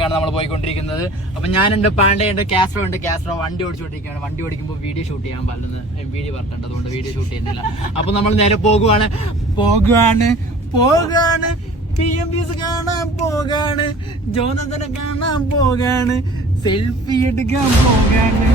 സ്ഥലത്തേക്കാണ് നമ്മൾ പോയിക്കൊണ്ടിരിക്കുന്നത്. അപ്പൊ ഞാനുണ്ട്, പാണ്ഡയുണ്ട്, കാസ്ട്രോ ഉണ്ട്. കാസ്ട്രോ വണ്ടി ഓടിച്ചുകൊണ്ടിരിക്കുകയാണ്. വണ്ടി ഓടിക്കുമ്പോൾ വീഡിയോ ഷൂട്ട് ചെയ്യാൻ പാടില്ലെന്ന് വീഡിയോ പറഞ്ഞിട്ടുണ്ട്, അതുകൊണ്ട് വീഡിയോ ഷൂട്ട് ചെയ്യുന്നില്ല. അപ്പൊ നമ്മൾ നേരെ പോകുവാണ് PMPs കാണാൻ പോകാണ്, ജോനതനെ കാണാൻ പോകാണ്, സെൽഫി എടുക്കാൻ പോകാണ്.